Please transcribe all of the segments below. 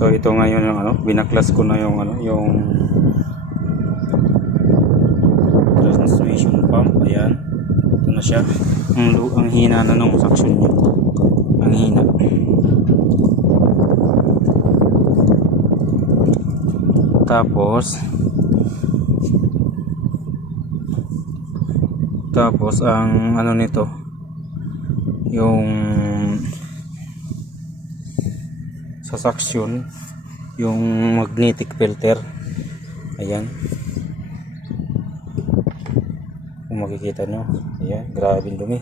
So ito ngayon yung binaklas ko na yung yung transmission pump. Ayan, ito na siya. Ang hina na ng suction niya, ang hina. Tapos ang nito, yung sa suction, yung magnetic filter. Ayan, kung makikita nyo, ayan, grabe dumi.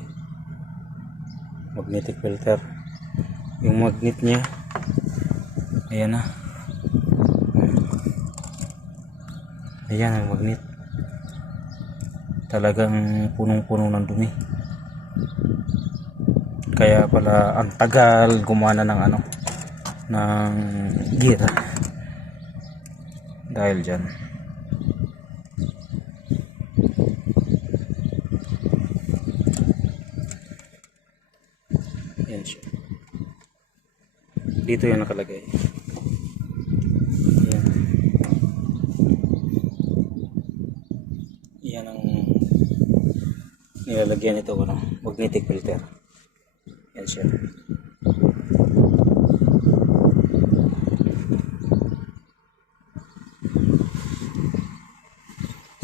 Magnetic filter, yung magnet nya, ayan na. Ayan ang magnet, talagang punong-puno ng dumi. Kaya pala ang tagal gumana ng ng gear dahil dyan. Yan siya, dito yan nakalagay. Yan, yan ang nilalagyan nito, magnetic filter. Yan siya.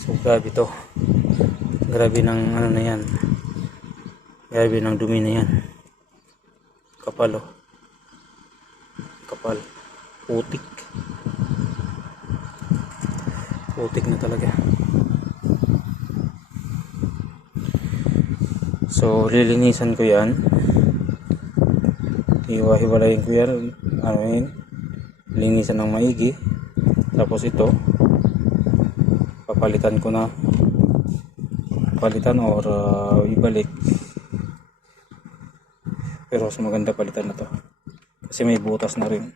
So grabe to, grabe ng na yan, grabe ng dumi na yan. Kapal, kapal, putik na talaga. So lilinisan ko yan, hiwa-hiwalayin ko yan, linisan ng maigi. Tapos ito papalitan ko na, or ibalik. Pero mas maganda palitan na to kasi may butas na rin.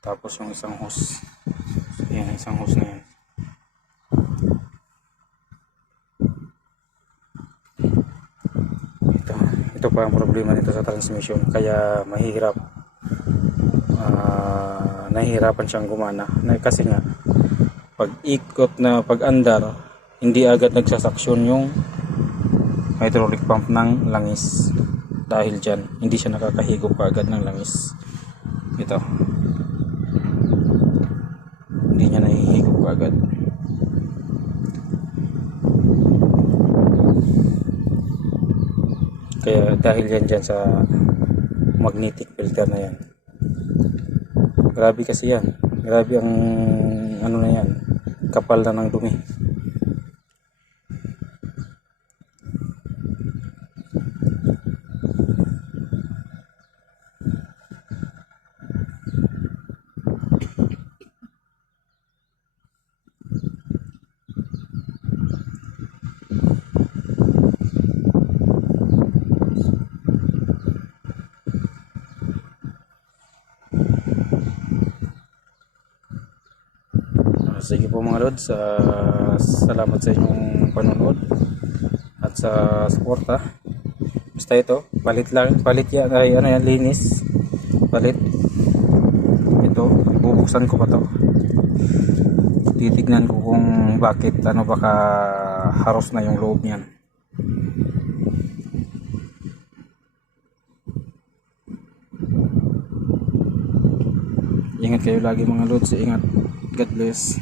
Tapos yung isang hose, yan, isang hose na yan. Ito pa ang problema nito sa transmission, kaya nahihirapan siyang gumana. Kasi nga pag ikot na pag-andar, hindi agad nagsasaksyon yung hydraulic pump ng langis. Dahil dyan, hindi siya nakakahigop kaagad ng langis. Ito, hindi niya nahihigop kaagad. Kaya dahil yan dyan sa magnetic filter na yan. Grabe kasi yan, grabe ang na yan, kapal na ng dumi. Sige po mga lods, salamat sa inyong panonood at sa suporta. Basta ito, palit yan, yan, linis, palit. Ito, bubuksan ko pa to, titignan ko kung bakit, baka haros na yung loob niyan. Ingat kayo lagi mga lods, ingat. God bless.